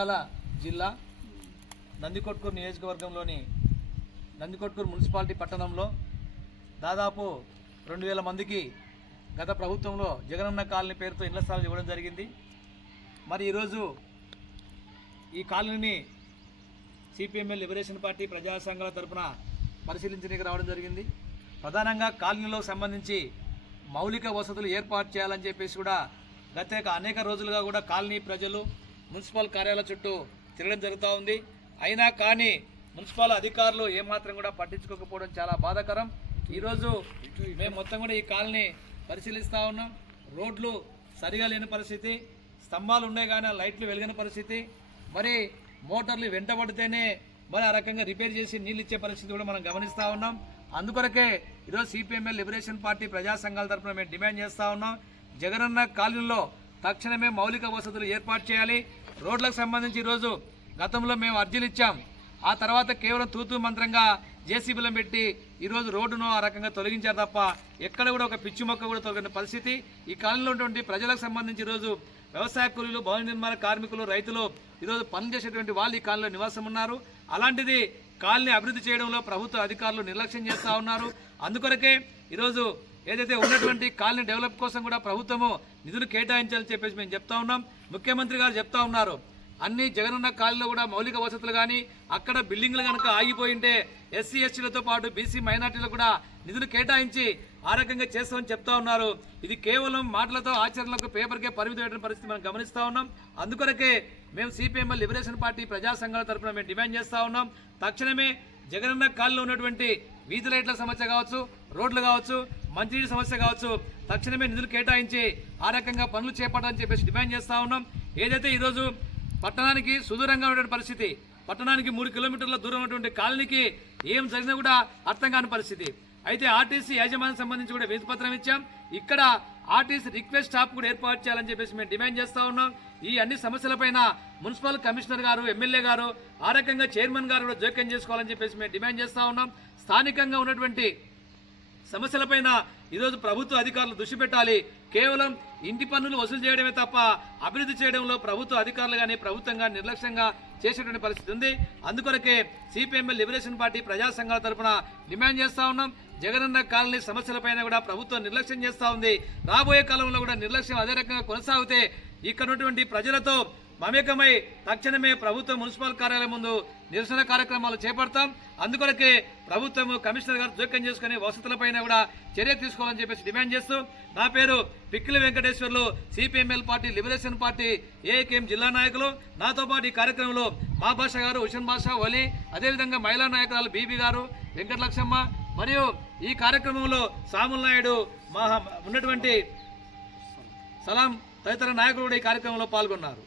జిల్లా నందికొట్కూరు నియోజకవర్గంలోని నందికొట్కూరు మున్సిపాలిటీ పట్టణంలో దాదాపు రెండు వేల మందికి గత ప్రభుత్వంలో జగనన్న కాలనీ పేరుతో ఇళ్ళ స్థలాలు ఇవ్వడం జరిగింది. మరి ఈరోజు ఈ కాలనీని సిపిఎంఎల్ లిబరేషన్ పార్టీ ప్రజా సంఘాల తరపున పరిశీలించడానికి రావడం జరిగింది. ప్రధానంగా కాలనీలో సంబంధించి మౌలిక వసతులు ఏర్పాటు చేయాలని చెప్పేసి కూడా గత అనేక రోజులుగా కూడా కాలనీ ప్రజలు మున్సిపల్ కార్యాలయ చుట్టూ తిరగడం జరుగుతూ ఉంది. అయినా కానీ మున్సిపల్ అధికారులు ఏమాత్రం కూడా పట్టించుకోకపోవడం చాలా బాధాకరం. ఈరోజు మేము మొత్తం కూడా ఈ కాలనీ పరిశీలిస్తూ ఉన్నాం. రోడ్లు సరిగా లేని పరిస్థితి. స్తంభాలు ఉన్నాయి కానీ లైట్లు వెలిగిన పరిస్థితి. మరి మోటార్లు వెంటబడితేనే మరి ఆ రకంగా రిపేర్ చేసి నీళ్ళు ఇచ్చే పరిస్థితి కూడా మనం గమనిస్తూ ఉన్నాం. అందుకొరకే ఈరోజు సిపిఎంఎల్ లిబరేషన్ పార్టీ ప్రజా సంఘాల తరఫున మేము డిమాండ్ చేస్తూ ఉన్నాం. జగనన్న కాలనీలో తక్షణమే మౌలిక వసతులు ఏర్పాటు చేయాలి. రోడ్లకు సంబంధించి ఈరోజు గతంలో మేము అర్జీలు ఇచ్చాం. ఆ తర్వాత కేవలం తూతు మంత్రంగా జేసీబీలను పెట్టి ఈరోజు రోడ్డును ఆ రకంగా తొలగించారు తప్ప ఎక్కడ కూడా ఒక పిచ్చి మొక్క కూడా తొలగిన పరిస్థితి. ఈ కాలంలో ఉన్నటువంటి ప్రజలకు సంబంధించి ఈరోజు వ్యవసాయ కూలీలు భవన నిర్మాణ కార్మికులు రైతులు ఈరోజు పనులు చేసేటువంటి వాళ్ళు ఈ కాలంలో నివాసం ఉన్నారు. అలాంటిది కాలనీ అభివృద్ధి చేయడంలో ప్రభుత్వ అధికారులు నిర్లక్ష్యం చేస్తూ ఉన్నారు. అందుకొరకే ఈరోజు ఏదైతే ఉన్నటువంటి కాలనీ డెవలప్ కోసం కూడా ప్రభుత్వము నిధులు కేటాయించాలని చెప్పేసి మేము చెప్తా ఉన్నాం. ముఖ్యమంత్రి గారు చెప్తా ఉన్నారు. అన్ని జగనన్న కాలనీలో కూడా మౌలిక వసతులు కానీ అక్కడ బిల్డింగ్లు కనుక ఆగిపోయింటే ఎస్సీ ఎస్టీలతో పాటు బీసీ మైనార్టీలకు కూడా నిధులు కేటాయించి ఆ రకంగా చేస్తామని చెప్తా ఉన్నారు. ఇది కేవలం మాటలతో ఆచరణలకు పేపర్కే పరిమితమైన పరిస్థితి మనం గమనిస్తూ ఉన్నాం. అందుకొరకే మేము సిపిఎంఎల్ లిబరేషన్ పార్టీ ప్రజా సంఘాల తరపున మేము డిమాండ్ చేస్తూ ఉన్నాం. తక్షణమే జగనన్న కాలంలో ఉన్నటువంటి వీధి లైట్ల సమస్య కావచ్చు రోడ్లు కావచ్చు మంచినీటి సమస్య కావచ్చు తక్షణమే నిధులు కేటాయించి ఆ రకంగా పనులు చేపట్టాలని చెప్పేసి డిమాండ్ చేస్తూ ఉన్నాం. ఏదైతే ఈరోజు పట్టణానికి సుదూరంగా ఉన్నటువంటి పరిస్థితి పట్టణానికి మూడు కిలోమీటర్ల దూరం ఉన్నటువంటి కాలనీకి ఏం జరిగినా కూడా అర్థం కాని పరిస్థితి. అయితే ఆర్టీసీ యాజమాన్యం సంబంధించి కూడా వినతి ఇచ్చాం. ఇక్కడ ఆర్టీసీ రిక్వెస్ట్ స్టాప్ కూడా ఏర్పాటు చేయాలని చెప్పేసి మేము డిమాండ్ చేస్తూ ఉన్నాం. ఈ అన్ని సమస్యలపైన మున్సిపల్ కమిషనర్ గారు ఎమ్మెల్యే గారు ఆ రకంగా చైర్మన్ గారు కూడా జోక్యం చేసుకోవాలని చెప్పేసి మేము డిమాండ్ చేస్తూ ఉన్నాం. స్థానికంగా ఉన్నటువంటి సమస్యలపైన ఈరోజు ప్రభుత్వ అధికారులు దృష్టి పెట్టాలి. కేవలం ఇంటి పన్నులు వసూలు చేయడమే తప్ప అభివృద్ధి చేయడంలో ప్రభుత్వ అధికారులు కానీ ప్రభుత్వంగా నిర్లక్ష్యంగా చేసేటువంటి పరిస్థితి ఉంది. అందుకొరకే సిపిఎంఎల్ లిబరేషన్ పార్టీ ప్రజా సంఘాల తరపున డిమాండ్ చేస్తా ఉన్నాం. జగనన్న కాలనీ సమస్యలపైన కూడా ప్రభుత్వం నిర్లక్ష్యం చేస్తూ ఉంది. రాబోయే కాలంలో కూడా నిర్లక్ష్యం అదే రకంగా కొనసాగితే ఇక్కడ ఉన్నటువంటి ప్రజలతో మమేకమై తక్షణమే ప్రభుత్వ మున్సిపల్ కార్యాలయం ముందు నిరసన కార్యక్రమాలు చేపడతాం. అందుకొరకే ప్రభుత్వం కమిషనర్ గారు జోక్యం చేసుకుని వసతులపైన కూడా చర్య తీసుకోవాలని చెప్పేసి డిమాండ్ చేస్తూ నా పేరు Pikkili Venkateswarlu CPML party liberation party AKM జిల్లా నాయకులు. నాతో పాటు ఈ కార్యక్రమంలో మా భాష గారు హుషన్ బాషా వలి అదేవిధంగా మహిళా నాయకురాలు బీబీ గారు వెంకటలక్ష్మ మరియు ఈ కార్యక్రమంలో సాముల్ నాయుడు మా ఉన్నటువంటి సలాం తదితర నాయకులు కూడా ఈ కార్యక్రమంలో పాల్గొన్నారు.